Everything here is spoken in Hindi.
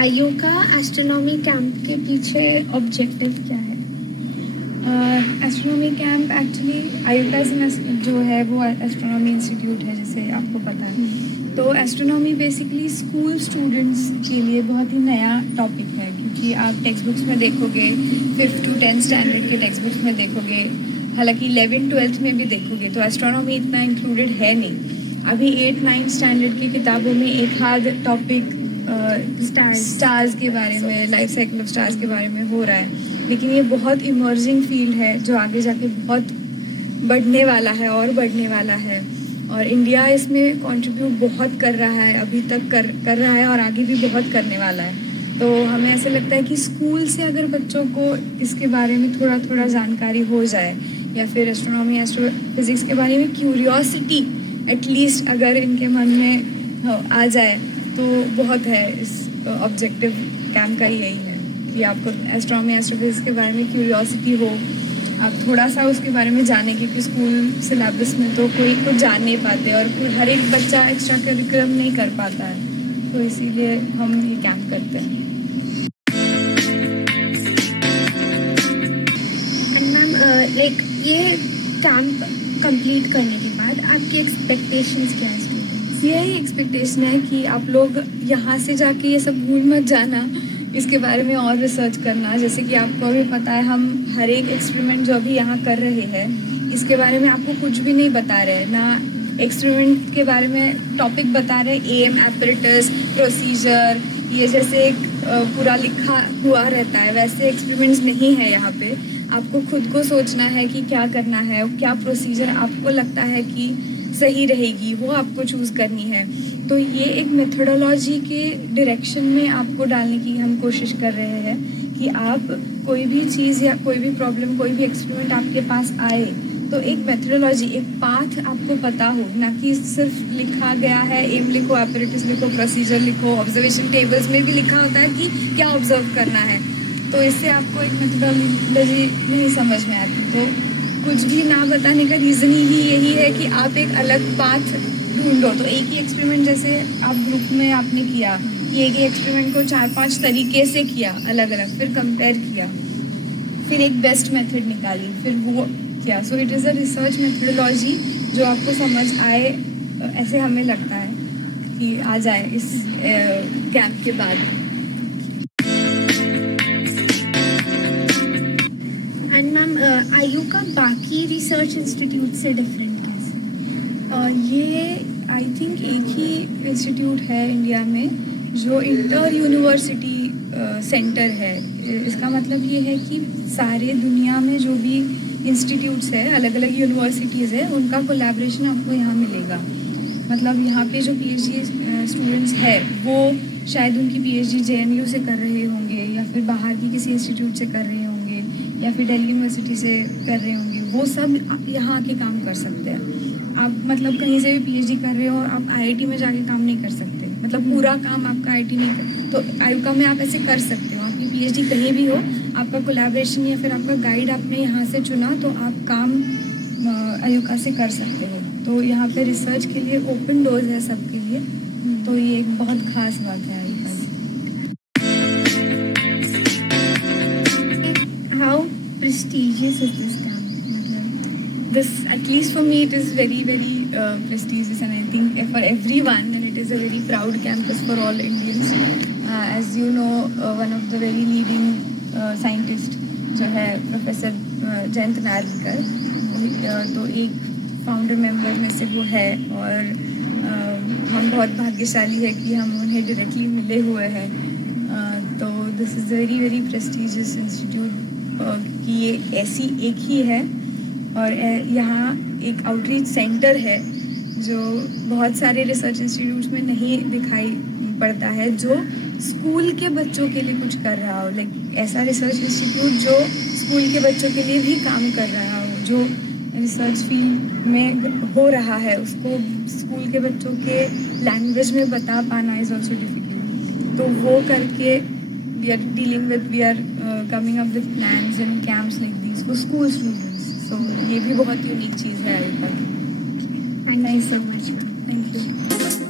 आयुका एस्ट्रोनॉमी कैंप के पीछे ऑब्जेक्टिव क्या है? एस्ट्रोनॉमी कैंप एक्चुअली आयुका जो है वो एस्ट्रोनॉमी इंस्टीट्यूट है, जैसे आपको पता है। तो एस्ट्रोनॉमी बेसिकली स्कूल स्टूडेंट्स के लिए बहुत ही नया टॉपिक है, क्योंकि आप टेक्स्ट बुक्स में देखोगे 5th to 10th स्टैंडर्ड के टेक्स्ट बुक्स में देखोगे, हालांकि 11th-12th में भी देखोगे तो एस्ट्रोनॉमी इतना इंक्लूडेड है नहीं। अभी 8th-9th स्टैंडर्ड की किताबों में एक आध टॉपिक स्टार्स के बारे में, लाइफ साइकिल ऑफ स्टार्स के बारे में हो रहा है, लेकिन ये बहुत इमर्जिंग फील्ड है जो आगे जाके बहुत बढ़ने वाला है और बढ़ने वाला है। और इंडिया इसमें कंट्रीब्यूट बहुत कर रहा है, अभी तक कर रहा है और आगे भी बहुत करने वाला है। तो हमें ऐसा लगता है कि स्कूल से अगर बच्चों को इसके बारे में थोड़ा थोड़ा जानकारी हो जाए, या फिर एस्ट्रोनॉमी एस्ट्रोफिजिक्स के बारे में क्यूरियोसिटी एटलीस्ट अगर इनके मन में आ जाए तो बहुत है। इस ऑब्जेक्टिव कैंप का यही है कि आपको एस्ट्रोनॉमी एस्ट्रोफिजिक्स के बारे में क्यूरियोसिटी हो, आप थोड़ा सा उसके बारे में जाने, क्योंकि स्कूल सिलेबस में तो कोई कुछ जान नहीं पाते और हर एक बच्चा एक्स्ट्रा करिकुलम नहीं कर पाता है, तो इसीलिए हम ये कैंप करते हैं। लाइक ये कैंप कंप्लीट करने के बाद आपकी एक्सपेक्टेशंस क्या है स्टूडेंट्स? यही एक्सपेक्टेशन है कि आप लोग यहाँ से जाके ये सब भूल मत जाना, इसके बारे में और रिसर्च करना। जैसे कि आपको भी पता है, हम हर एक एक्सपेरिमेंट जो अभी यहाँ कर रहे हैं इसके बारे में आपको कुछ भी नहीं बता रहे, ना एक्सपेरिमेंट के बारे में टॉपिक बता रहे, एम, एपरेटस, प्रोसीजर, ये जैसे एक पूरा लिखा हुआ रहता है वैसे एक्सपेरिमेंट्स नहीं है यहाँ पे। आपको खुद को सोचना है कि क्या करना है, क्या प्रोसीजर आपको लगता है कि सही रहेगी, वो आपको चूज़ करनी है। तो ये एक मेथोडोलॉजी के डायरेक्शन में आपको डालने की हम कोशिश कर रहे हैं कि आप कोई भी चीज़ या कोई भी प्रॉब्लम, कोई भी एक्सपेरिमेंट आपके पास आए तो एक मेथोडोलॉजी, एक पाथ आपको पता हो, ना कि सिर्फ लिखा गया है एम लिखो, एपरेटस लिखो, प्रोसीजर लिखो। ऑब्जर्वेशन टेबल्स में भी लिखा होता है कि क्या ऑब्जर्व करना है, तो इससे आपको एक मेथोडोलॉजी नहीं समझ में आती। तो कुछ भी ना बताने का रीज़न ही यही है कि आप एक अलग पाथ ढूंढो। तो एक ही एक्सपेरिमेंट जैसे आप ग्रुप में आपने किया कि एक ही एक्सपेरिमेंट को 4-5 तरीके से किया अलग अलग, फिर कंपेयर किया, फिर एक बेस्ट मेथड निकाली, फिर वो किया। So it is a research methodology जो आपको समझ आए, ऐसे हमें लगता है कि आ जाए इस कैंप के बाद। एंड मैम, आयुका बाकी रिसर्च इंस्टीट्यूट से डिफरेंट कैसे? ये आई थिंक एक ही इंस्टीट्यूट है इंडिया में जो इंटर यूनिवर्सिटी सेंटर है। इसका मतलब ये है कि सारे दुनिया में जो भी इंस्टीट्यूट्स है, अलग अलग यूनिवर्सिटीज़ है, उनका कोलैबोरेशन आपको यहाँ मिलेगा। मतलब यहाँ पे जो पीएचडी स्टूडेंट्स है वो शायद उनकी पीएचडी जेएनयू से कर रहे होंगे, या फिर बाहर की किसी इंस्टीट्यूट से कर रहे होंगे, या फिर दिल्ली यूनिवर्सिटी से कर रहे होंगे। वो सब यहाँ आके काम कर सकते हैं। आप मतलब कहीं से भी पीएचडी कर रहे हो और आप आईआईटी में जाके काम नहीं कर सकते, मतलब पूरा काम आपका आईआईटी नहीं कर, तो आयुका में आप ऐसे कर सकते हो। आपकी पीएचडी कहीं भी हो, आपका कोलैबोरेशन या फिर आपका गाइड आपने यहाँ से चुना तो आप काम आयुका से कर सकते हो। तो यहाँ पे रिसर्च के लिए ओपन डोर्स है सबके लिए, तो ये एक बहुत खास बात है आयुका की। How prestigious is this camp? This, at least for me, it is very, very prestigious, and I think for everyone, and it is a very proud campus for all Indians. As you know, one of the very leading scientists जो है प्रोफेसर जयंत नार्लिकर, तो एक फाउंडर मेंबर में से वो है, और हम बहुत भाग्यशाली है कि हम उन्हें डायरेक्टली मिले हुए हैं। तो this is very very prestigious institute कि ये ऐसी एक ही है, और यहाँ एक आउटरीच सेंटर है जो बहुत सारे रिसर्च इंस्टीट्यूट्स में नहीं दिखाई पड़ता है, जो स्कूल के बच्चों के लिए कुछ कर रहा हो। लाइक ऐसा रिसर्च इंस्टीट्यूट जो स्कूल के बच्चों के लिए भी काम कर रहा हो, जो रिसर्च फील्ड में हो रहा है उसको स्कूल के बच्चों के लैंग्वेज में बता पाना इज़ ऑल्सो डिफिकल्ट। तो वो करके we are dealing with, we are coming up with plans and camps like this for school students. तो ये भी बहुत यूनिक चीज़ है आयुका की। Thank you so much. Thank you.